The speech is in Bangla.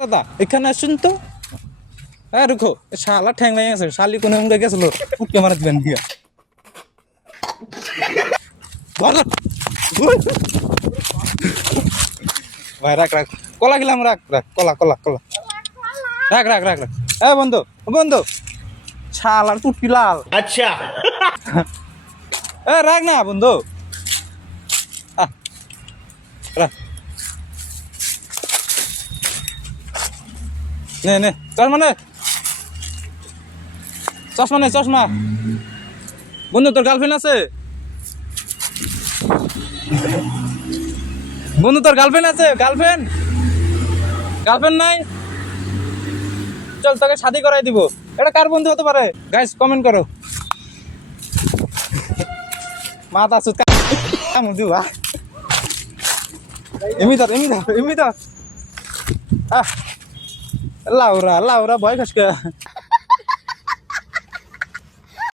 দাদা এখানে আসুন তো। হ্যাঁ রুখো, শালা ঠ্যাং ভেঙে গেছে, শালি কোনো গেছিল উঠকে মারা দিবেন গিয়া। ভাই রাখ রাখ, কলা গেলাম, রাখ রাখ, কলা কলা কলা, রাখ রাখ রাখ রাখ। হ্যাঁ বন্ধু বন্ধু, শালার টুটকি লাল। अच्छा এ রাখ না বন্ধু, রাখ। নে নে চশমা নে, চশমা নে চশমা। বন্ধু তোর গার্লফ্রেন্ড আছে? বন্ধু তোর গার্লফ্রেন্ড আছে? গার্লফ্রেন্ড গার্লফ্রেন্ড নাই? চল তোকে শাদি করাই দিব। এটা কার বন্ধু হতে পারে? গাইস কমেন্ট করো। মাথা সুৎকা মুদু বা এমনি ধর আহ লাউরা লাউরা ভয় খাসকা।